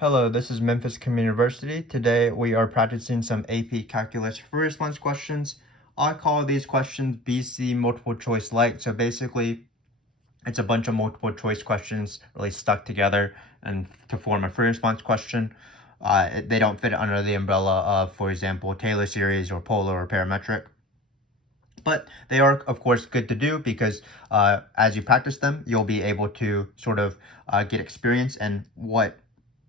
Hello, this is Memphis Community University. Today we are practicing some AP Calculus free response questions. I call these questions BC multiple choice light. So basically, it's a bunch of multiple choice questions really stuck together and to form a free response question. They don't fit under the umbrella of, for example, Taylor series or polar or parametric. But they are, of course, good to do because as you practice them, you'll be able to sort of get experience in what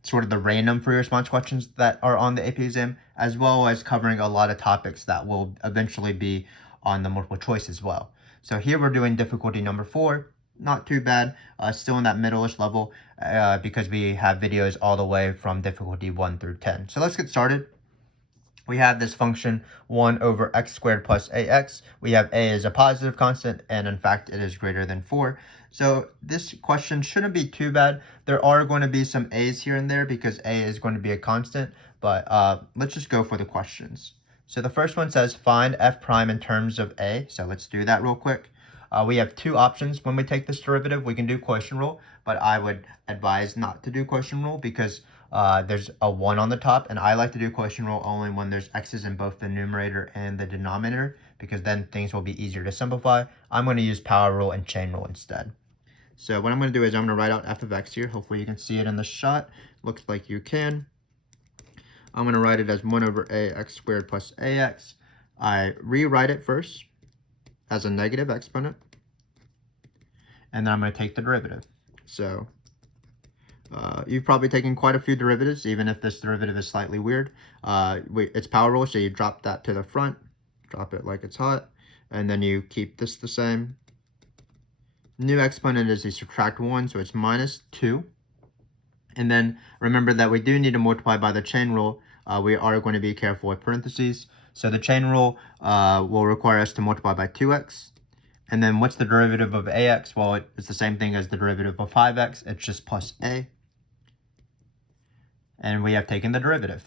sort of the random free response questions that are on the AP exam, as well as covering a lot of topics that will eventually be on the multiple choice as well. So here we're doing difficulty number 4. Not too bad, still in that middle-ish level because we have videos all the way from difficulty 1 through 10. So let's get started. We have this function 1 over x squared plus ax. We have a as a positive constant, and in fact, it is greater than 4. So this question shouldn't be too bad. There are going to be some a's here and there because a is going to be a constant, but let's just go for the questions. So the first one says find f prime in terms of a. So let's do that real quick. We have two options when we take this derivative. We can do quotient rule, but I would advise not to do quotient rule because there's a 1 on the top, and I like to do quotient rule only when there's x's in both the numerator and the denominator because then things will be easier to simplify. I'm going to use power rule and chain rule instead. So what I'm going to do is I'm going to write out f of x here. Hopefully you can see it in the shot. Looks like you can. I'm going to write it as 1 over ax squared plus ax. I rewrite it first as a negative exponent, and then I'm going to take the derivative. So you've probably taken quite a few derivatives, even if this derivative is slightly weird. It's power rule, so you drop that to the front, drop it like it's hot, and then you keep this the same. New exponent is you subtract 1, so it's minus 2. And then remember that we do need to multiply by the chain rule. We are going to be careful with parentheses. So the chain rule will require us to multiply by 2x. And then what's the derivative of ax? Well, it's the same thing as the derivative of 5x. It's just plus a. And we have taken the derivative.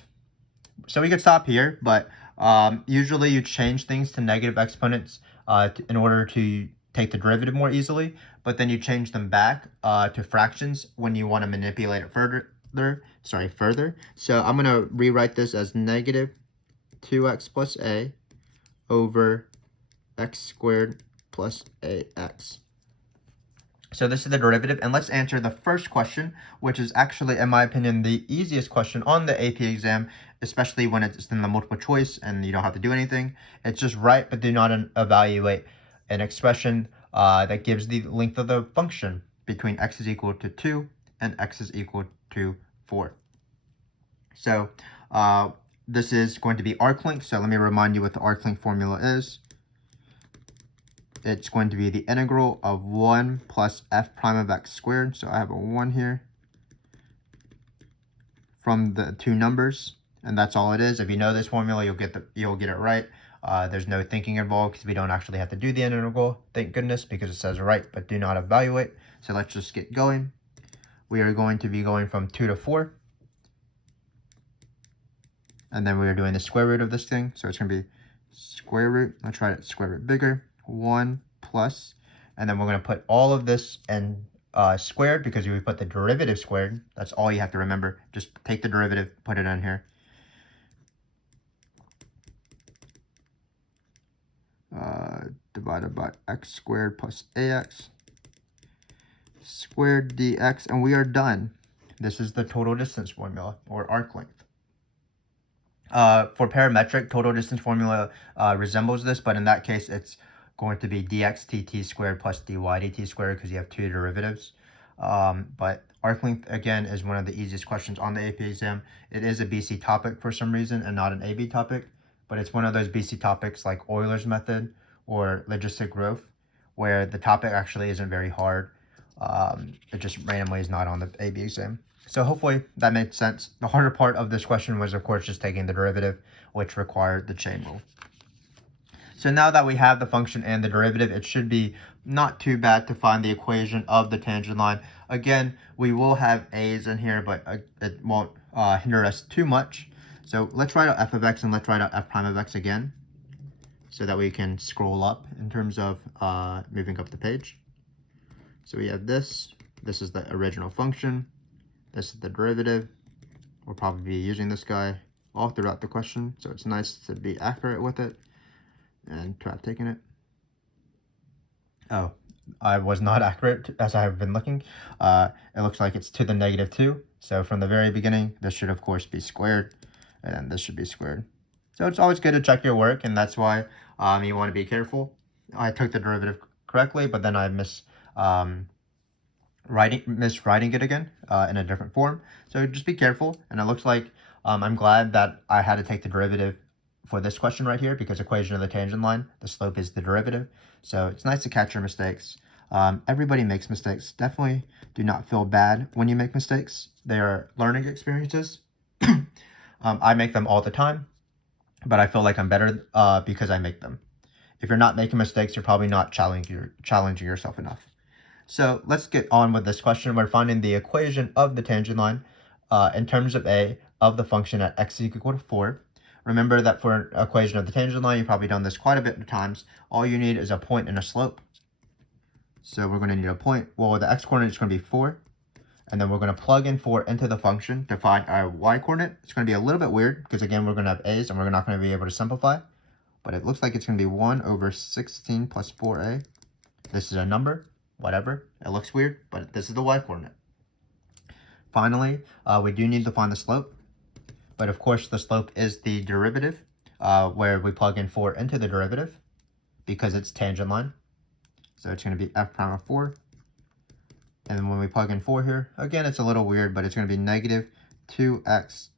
So we could stop here, but usually you change things to negative exponents in order to take the derivative more easily, but then you change them back to fractions when you want to manipulate it further. So I'm going to rewrite this as negative 2x plus a over x squared plus ax. So this is the derivative, and let's answer the first question, which is actually, in my opinion, the easiest question on the AP exam, especially when it's in the multiple choice and you don't have to do anything. It's just write, but do not evaluate an expression that gives the length of the function between x is equal to 2 and x is equal to 4. So this is going to be arc length. So let me remind you what the arc length formula is. It's going to be the integral of 1 plus f prime of x squared. So I have a 1 here from the two numbers, and that's all it is. If you know this formula, you'll get it right. There's no thinking involved because we don't actually have to do the integral, thank goodness, because it says write but do not evaluate. So let's just get going. We are going to be going from 2 to 4. And then we are doing the square root of this thing. So it's going to be square root. Let's write it square root bigger. 1 plus. And then we're going to put all of this in squared because we put the derivative squared. That's all you have to remember. Just take the derivative, put it in here. Divided by x squared plus ax squared dx, and we are done. This is the total distance formula, or arc length. For parametric, total distance formula resembles this, but in that case, it's going to be dx dt squared plus dy dt squared because you have two derivatives. But arc length, again, is one of the easiest questions on the AP exam. It is a BC topic for some reason and not an AB topic, but it's one of those BC topics like Euler's method or logistic growth, where the topic actually isn't very hard. It just randomly is not on the AB exam. So hopefully that made sense. The harder part of this question was, of course, just taking the derivative, which required the chain rule. So now that we have the function and the derivative, it should be not too bad to find the equation of the tangent line. Again, we will have a's in here, but it won't hinder us too much. So let's write out f of x and let's write out f prime of x again, so that we can scroll up in terms of moving up the page. So we have this. This is the original function. This is the derivative. We'll probably be using this guy all throughout the question, so it's nice to be accurate with it and try taking it. Oh, I was not accurate as I have been looking. It looks like it's to the -2. So from the very beginning, this should of course be squared, and then this should be squared. So it's always good to check your work, and that's why you want to be careful. I took the derivative correctly, but then I miswriting it again in a different form. So just be careful. And it looks like I'm glad that I had to take the derivative for this question right here, because equation of the tangent line, the slope is the derivative. So it's nice to catch your mistakes. Everybody makes mistakes. Definitely do not feel bad when you make mistakes. They are learning experiences. I make them all the time, but I feel like I'm better because I make them. If you're not making mistakes, you're probably not challenging yourself enough. So let's get on with this question. We're finding the equation of the tangent line in terms of a of the function at x is equal to 4. Remember that for an equation of the tangent line, you've probably done this quite a bit of times. All you need is a point and a slope. So we're going to need a point. Well, the x-coordinate is going to be 4. And then we're going to plug in 4 into the function to find our y-coordinate. It's going to be a little bit weird because, again, we're going to have a's and we're not going to be able to simplify. But it looks like it's going to be 1 over 16 plus 4a. This is a number, whatever. It looks weird, but this is the y-coordinate. Finally, we do need to find the slope. But, of course, the slope is the derivative, where we plug in 4 into the derivative because it's tangent line. So it's going to be f prime of 4. And then when we plug in 4 here, again, it's a little weird, but it's going to be negative 2x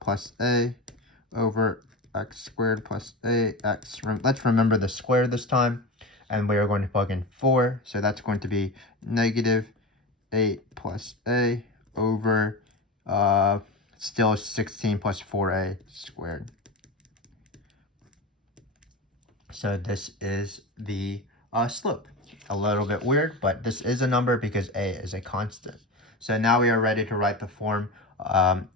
plus a over x squared plus ax. Let's remember the square this time. And we are going to plug in 4. So that's going to be negative 8 plus a over still 16 plus 4a squared. So this is the slope. A little bit weird, but this is a number because a is a constant. So now we are ready to write the form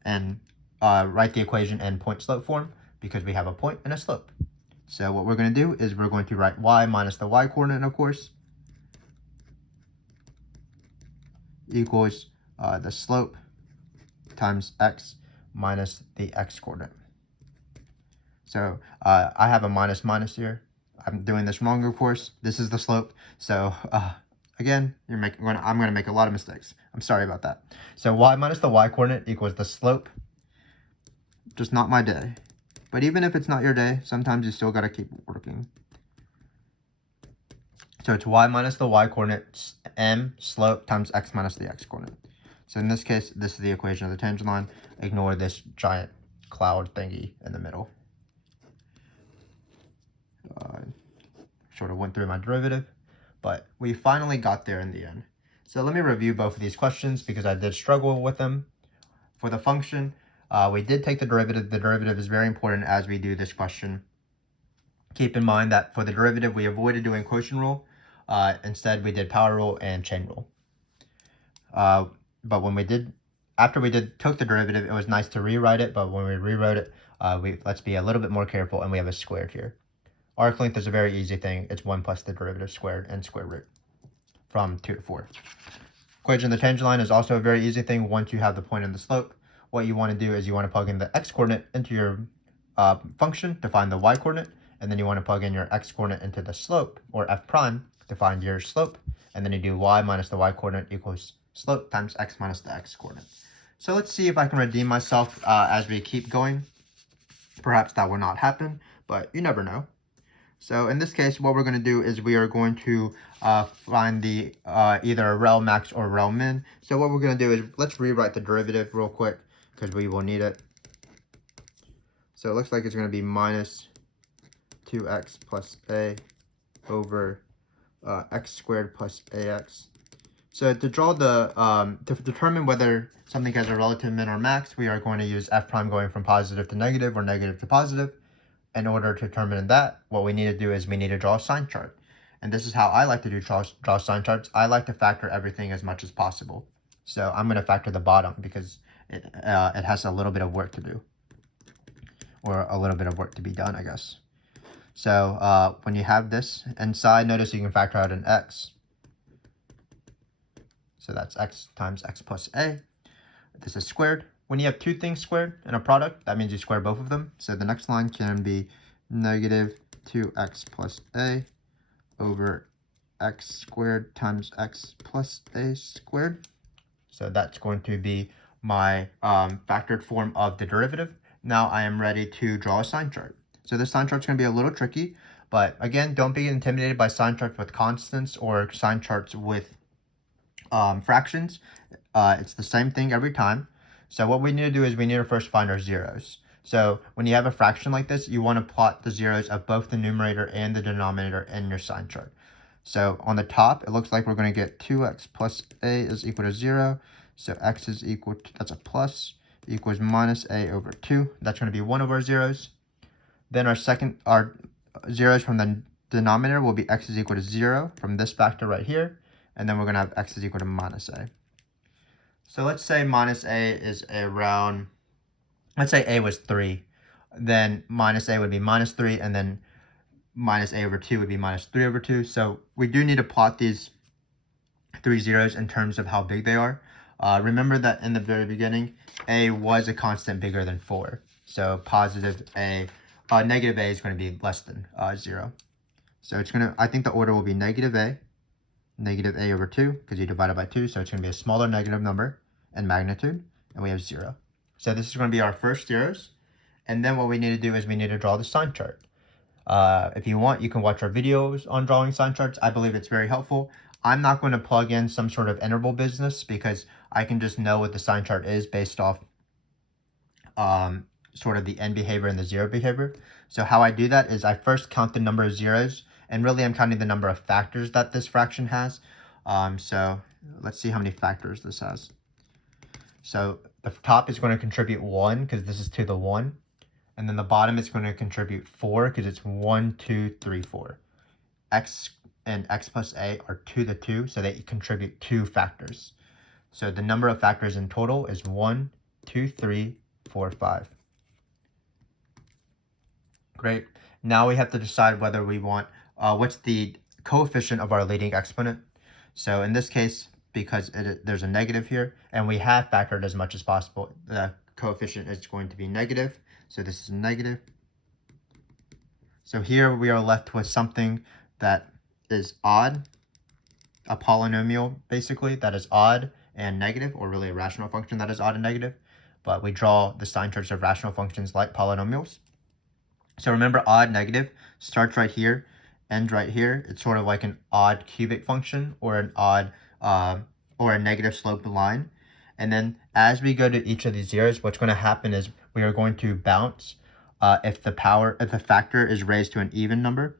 and write the equation in point slope form because we have a point and a slope. So what we're going to do is we're going to write y minus the y-coordinate, of course, equals the slope times x minus the x-coordinate. So I have a minus here. I'm doing this wrong, of course. This is the slope. So again, I'm going to make a lot of mistakes. I'm sorry about that. So y minus the y-coordinate equals the slope. Just not my day. But even if it's not your day, sometimes you still got to keep working. So it's y minus the y-coordinate, m slope times x minus the x-coordinate. So in this case, this is the equation of the tangent line. Ignore this giant cloud thingy in the middle. Sort of went through my derivative, but we finally got there in the end. So let me review both of these questions because I did struggle with them. For the function, we did take the derivative. The derivative is very important as we do this question. Keep in mind that for the derivative, we avoided doing quotient rule. Instead, we did power rule and chain rule. But when after we took the derivative, it was nice to rewrite it. But when we rewrote it, let's be a little bit more careful, and we have a squared here. Arc length is a very easy thing. It's 1 plus the derivative squared and square root from 2 to 4. Equation of the tangent line is also a very easy thing once you have the point and the slope. What you want to do is you want to plug in the x-coordinate into your function to find the y-coordinate, and then you want to plug in your x-coordinate into the slope, or f prime, to find your slope, and then you do y minus the y-coordinate equals slope times x minus the x-coordinate. So let's see if I can redeem myself as we keep going. Perhaps that will not happen, but you never know. So in this case, what we're going to do is we are going to find the either a rel max or rel min. So what we're going to do is let's rewrite the derivative real quick because we will need it. So it looks like it's going to be minus 2x plus a over x squared plus ax. So to draw the to determine whether something has a relative min or max, we are going to use f prime going from positive to negative or negative to positive. In order to determine that, what we need to do is we need to draw a sign chart. And this is how I like to draw sign charts. I like to factor everything as much as possible. So I'm going to factor the bottom because it has a little bit of work to do. Or a little bit of work to be done, I guess. So when you have this inside, notice you can factor out an x. So that's x times x plus a. this is squared. When you have two things squared in a product, that means you square both of them. So the next line can be negative 2x plus a over x squared times x plus a squared. So that's going to be my factored form of the derivative. Now I am ready to draw a sign chart. So this sign chart is going to be a little tricky, but again, don't be intimidated by sign charts with constants or sign charts with fractions. It's the same thing every time. So what we need to do is we need to first find our zeros. So when you have a fraction like this, you want to plot the zeros of both the numerator and the denominator in your sign chart. So on the top, it looks like we're going to get 2x plus a is equal to 0. So x is equal to, that's a plus, equals minus a over 2. That's going to be one of our zeros. Then our zeros from the denominator will be x is equal to 0 from this factor right here. And then we're going to have x is equal to minus a. So let's say minus a is around, let's say a was 3. Then minus a would be minus 3, and then minus a over 2 would be minus 3 over 2. So we do need to plot these three zeros in terms of how big they are. Remember that in the very beginning, a was a constant bigger than 4. So negative a is going to be less than 0. So it's going to, I think the order will be negative a over 2, because you divide it by 2, so it's going to be a smaller negative number in magnitude, and we have 0. So this is going to be our first zeros, and then what we need to do is we need to draw the sign chart. If you want, you can watch our videos on drawing sign charts. I believe it's very helpful. I'm not going to plug in some sort of interval business because I can just know what the sign chart is based off sort of the end behavior and the zero behavior. So how I do that is I first count the number of zeros, and really I'm counting the number of factors that this fraction has. So let's see how many factors this has. So the top is going to contribute 1 because this is to the 1. And then the bottom is going to contribute 4 because it's 1, 2, 3, 4. X and x plus a are to the 2, so they contribute 2 factors. So the number of factors in total is 1, 2, 3, 4, 5. Great. Now we have to decide whether we want, what's the coefficient of our leading exponent. So in this case, because there's a negative here, and we have factored as much as possible, the coefficient is going to be negative. So this is negative. So here we are left with something that is odd, a polynomial basically that is odd and negative, or really a rational function that is odd and negative. But we draw the sign charts of rational functions like polynomials. So remember, odd, negative starts right here, ends right here. It's sort of like an odd cubic function or an odd or a negative sloped line. And then as we go to each of these zeros, what's going to happen is we are going to bounce if the factor is raised to an even number.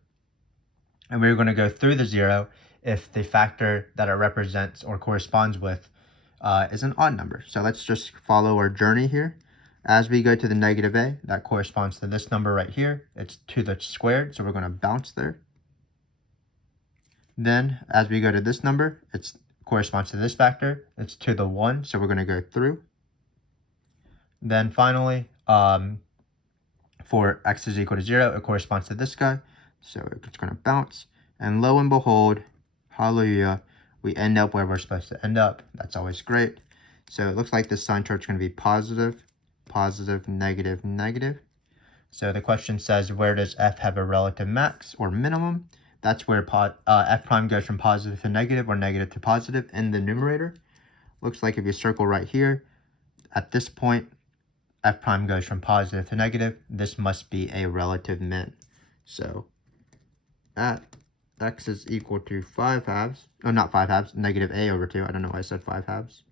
And we're going to go through the 0 if the factor that it represents or corresponds with is an odd number. So let's just follow our journey here. As we go to the negative a, that corresponds to this number right here. It's to the squared, so we're going to bounce there. Then as we go to this number, it corresponds to this factor. It's to the 1, so we're going to go through. Then finally, for x is equal to 0, it corresponds to this guy. So it's going to bounce. And lo and behold, hallelujah, we end up where we're supposed to end up. That's always great. So it looks like this sign chart is going to be positive, positive, negative, negative. So the question says, where does f have a relative max or minimum? That's where f prime goes from positive to negative or negative to positive in the numerator. Looks like if you circle right here, at this point, f prime goes from positive to negative. This must be a relative min. So at x is equal to 5 halves, oh, not 5 halves, negative a over 2. I don't know why I said 5 halves.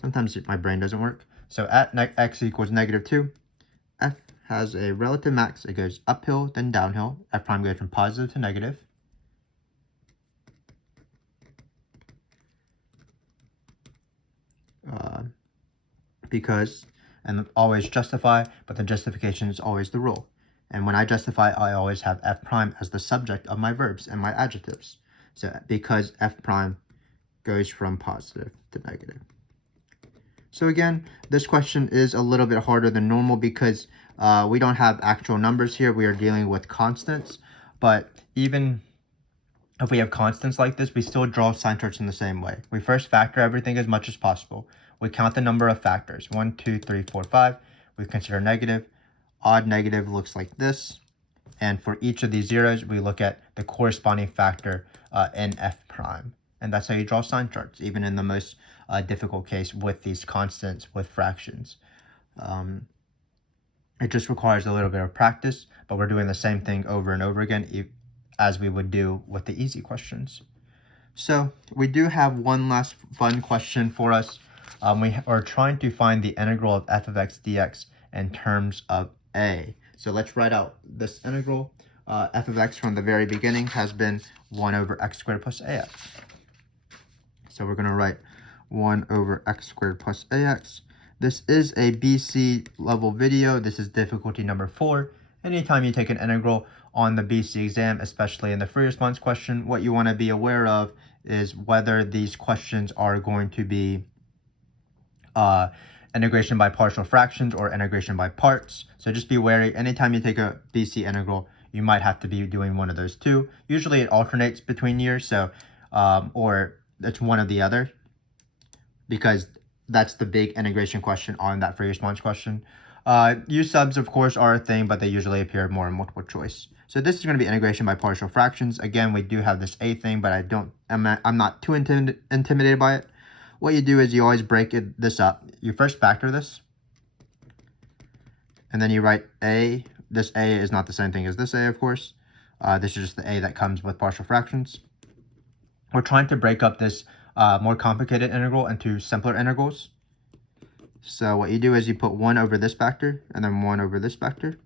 Sometimes my brain doesn't work. So at x equals negative 2, f has a relative max. It goes uphill, then downhill. F prime goes from positive to negative. Because, and always justify, but the justification is always the rule. And when I justify, I always have f prime as the subject of my verbs and my adjectives. So because f prime goes from positive to negative. So again, this question is a little bit harder than normal because we don't have actual numbers here. We are dealing with constants. But even if we have constants like this, we still draw sign charts in the same way. We first factor everything as much as possible. We count the number of factors, 1, 2, 3, 4, 5. We consider negative. Odd negative looks like this. And for each of these zeros, we look at the corresponding factor in f prime. And that's how you draw sign charts, even in the most difficult case with these constants, with fractions. It just requires a little bit of practice, but we're doing the same thing over and over again as we would do with the easy questions. So we do have one last fun question for us. We are trying to find the integral of f of x dx in terms of a. So let's write out this integral. F of x from the very beginning has been 1 over x squared plus ax. So we're going to write 1 over x squared plus ax. This is a BC level video. This is difficulty number 4. Anytime you take an integral on the BC exam, especially in the free response question, what you want to be aware of is whether these questions are going to be integration by partial fractions or integration by parts. So just be wary. Anytime you take a BC integral, you might have to be doing one of those two. Usually it alternates between years, so or it's one or the other, because that's the big integration question on that free response question. U subs, of course, are a thing, but they usually appear more in multiple choice. So this is going to be integration by partial fractions. Again, we do have this a thing, but I'm not too intimidated by it. What you do is you always break this up. You first factor this, and then you write a. This a is not the same thing as this a, of course. This is just the a that comes with partial fractions. We're trying to break up this more complicated integral into simpler integrals. So what you do is you put 1 over this factor, and then 1 over this factor.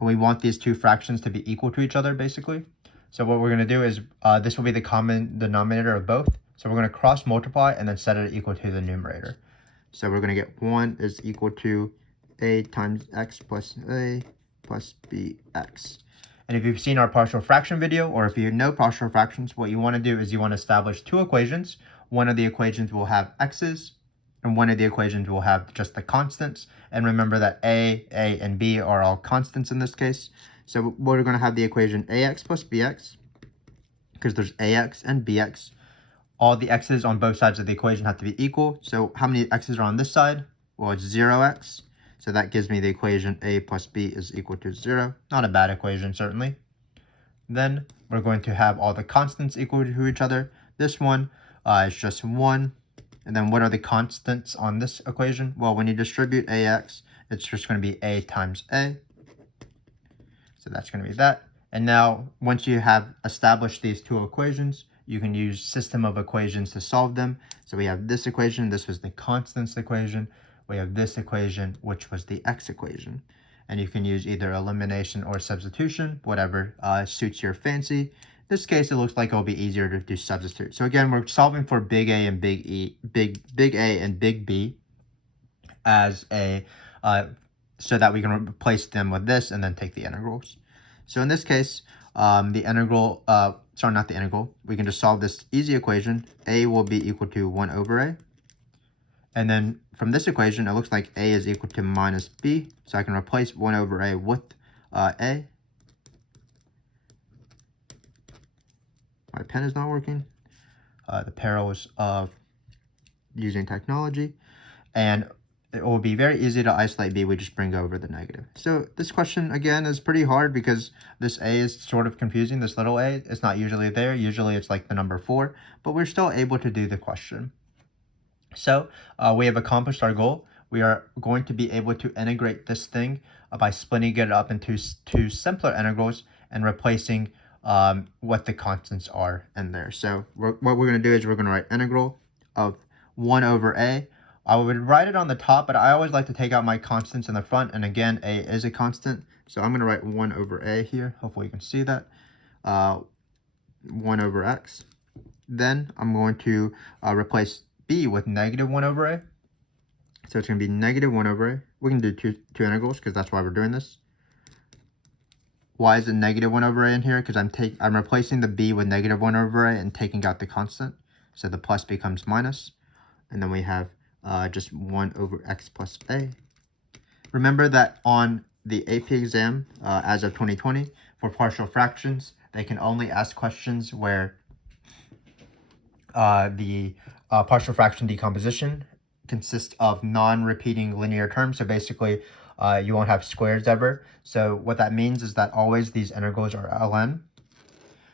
And we want these two fractions to be equal to each other, basically. So what we're going to do is, this will be the common denominator of both. So we're going to cross multiply and then set it equal to the numerator. So we're going to get 1 is equal to a times x plus a plus bx. And if you've seen our partial fraction video, or if you know partial fractions, what you want to do is you want to establish two equations. One of the equations will have x's, and one of the equations will have just the constants. And remember that a, and b are all constants in this case. So we're going to have the equation ax plus bx, because there's ax and bx. All the x's on both sides of the equation have to be equal. So how many x's are on this side? Well, it's 0x. So that gives me the equation a plus b is equal to 0. Not a bad equation, certainly. Then we're going to have all the constants equal to each other. This one is just 1. And then what are the constants on this equation? Well, when you distribute ax, it's just going to be a times a. So that's going to be that. And now, once you have established these two equations, you can use system of equations to solve them. So we have this equation. This was the constants equation. We have this equation, which was the x equation. And you can use either elimination or substitution, whatever suits your fancy. In this case, it looks like it'll be easier to do substitute. So again, we're solving for big A and big E, big A and big B as a, so that we can replace them with this and then take the integrals. So in this case, the integral, sorry, not the integral, we can just solve this easy equation. A will be equal to 1 over A. And then from this equation, it looks like a is equal to minus b. So I can replace 1 over a with a. My pen is not working. The perils of using technology. And it will be very easy to isolate b. We just bring over the negative. So this question, again, is pretty hard because this a is sort of confusing. This little a, it's not usually there. Usually it's like the number 4. But we're still able to do the question. So we have accomplished our goal. We are going to be able to integrate this thing by splitting it up into two simpler integrals and replacing what the constants are in there. So what we're going to do is we're going to write integral of 1 over a. I would write it on the top, but I always like to take out my constants in the front. And again, a is a constant. So I'm going to write 1 over a here. Hopefully you can see that. 1 over x. Then I'm going to replace b with negative 1 over a. So it's going to be negative 1 over a. We can do two integrals because that's why we're doing this. Why is it negative 1 over a in here? Because I'm replacing the b with negative 1 over a and taking out the constant. So the plus becomes minus. And then we have just 1 over x plus a. Remember that on the AP exam, as of 2020, for partial fractions, they can only ask questions where the partial fraction decomposition consists of non-repeating linear terms. So basically, you won't have squares ever. So what that means is that always these integrals are ln.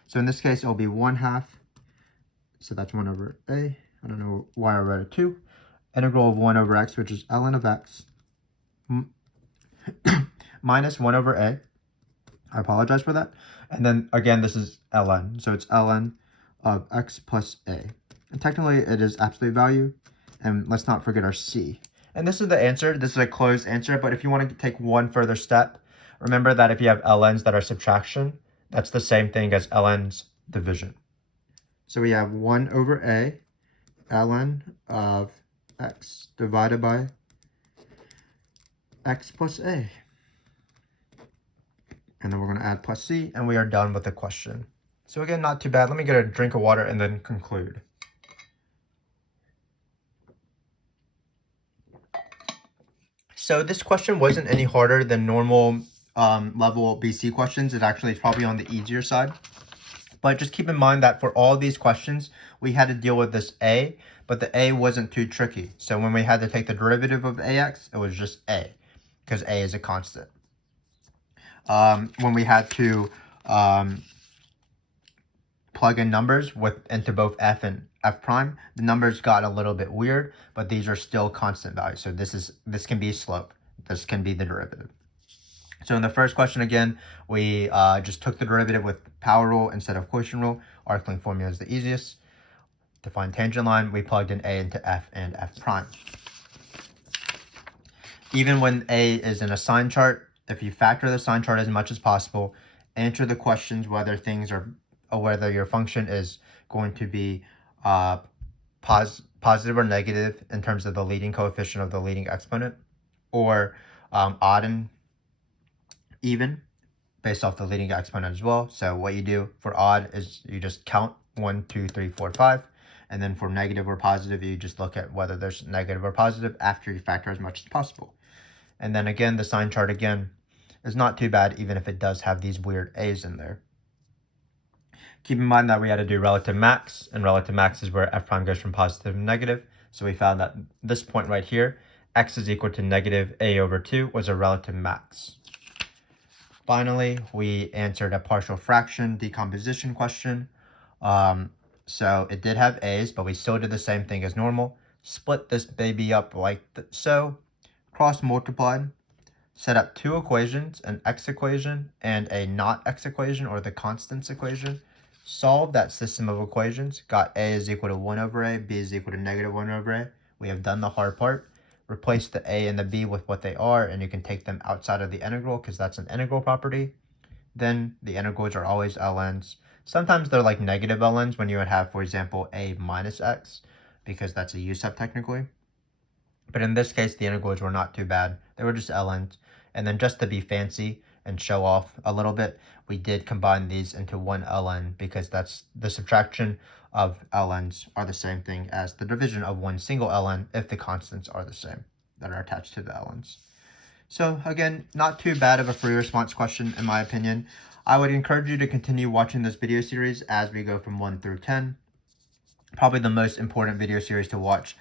So in this case, it will be 1/2. So that's 1 over a. I don't know why I wrote it 2. Integral of 1 over x, which is ln of x, minus 1 over a. I apologize for that. And then again, this is ln. So it's ln of x plus a. And technically, it is absolute value. And let's not forget our c. And this is the answer. This is a closed answer. But if you want to take one further step, remember that if you have ln's that are subtraction, that's the same thing as ln's division. So we have 1 over a ln of x divided by x plus a. And then we're going to add plus c, and we are done with the question. So again, not too bad. Let me get a drink of water and then conclude. So this question wasn't any harder than normal level BC questions. It actually is probably on the easier side. But just keep in mind that for all these questions, we had to deal with this a, but the a wasn't too tricky. So when we had to take the derivative of ax, it was just a, because a is a constant. When we had to plug in numbers into both f and f prime, the numbers got a little bit weird, but these are still constant values. So this can be slope. This can be the derivative. So in the first question, again, we just took the derivative with power rule instead of quotient rule. Arc length formula is the easiest. To find tangent line, we plugged in a into f and f prime. Even when a is in a sign chart, if you factor the sign chart as much as possible, answer the questions whether whether your function is going to be positive or negative in terms of the leading coefficient of the leading exponent, or odd and even based off the leading exponent as well. So what you do for odd is you just count 1, 2, 3, 4, 5. And then for negative or positive, you just look at whether there's negative or positive after you factor as much as possible. And then again, the sign chart again is not too bad, even if it does have these weird a's in there. Keep in mind that we had to do relative max, and relative max is where f prime goes from positive to negative. So we found that this point right here, x is equal to negative a over 2 was a relative max. Finally, we answered a partial fraction decomposition question. So it did have a's, but we still did the same thing as normal. Split this baby up like so, cross multiplied, set up two equations, an x equation and a not x equation, or the constants equation. Solve that system of equations, got a is equal to 1 over a, b is equal to negative 1 over a. We have done the hard part. Replace the a and the b with what they are, and you can take them outside of the integral because that's an integral property. Then the integrals are always ln's. Sometimes they're like negative ln's when you would have, for example, a minus x, because that's a u-sub technically. But in this case, the integrals were not too bad. They were just ln's. And then just to be fancy and show off a little bit, we did combine these into one ln, because that's the subtraction of ln's are the same thing as the division of one single ln if the constants are the same that are attached to the ln's. So again, not too bad of a free response question in my opinion. I would encourage you to continue watching this video series as we go from 1 through 10. Probably the most important video series to watch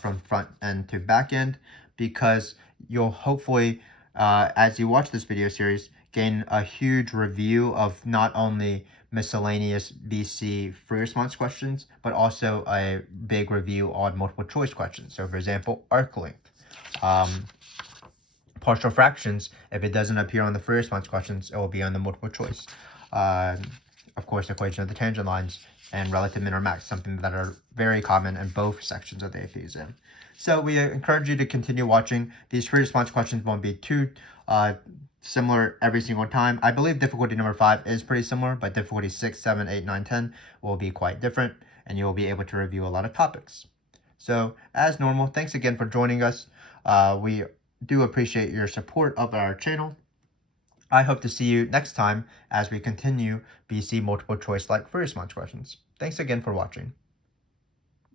from front end to back end, because you'll hopefully, as you watch this video series, gain a huge review of not only miscellaneous BC free response questions, but also a big review on multiple choice questions. So for example, arc length, partial fractions. If it doesn't appear on the free response questions, it will be on the multiple choice. Of course, equation of the tangent lines and relative min or max, something that are very common in both sections of the AP exam. So we encourage you to continue watching. These free response questions won't be too similar every single time. I believe difficulty number 5 is pretty similar, but difficulty 6, 7, 8, 9, 10 will be quite different, and you will be able to review a lot of topics. So as normal, thanks again for joining us. We do appreciate your support of our channel. I hope to see you next time as we continue BC multiple choice like free response questions. Thanks again for watching.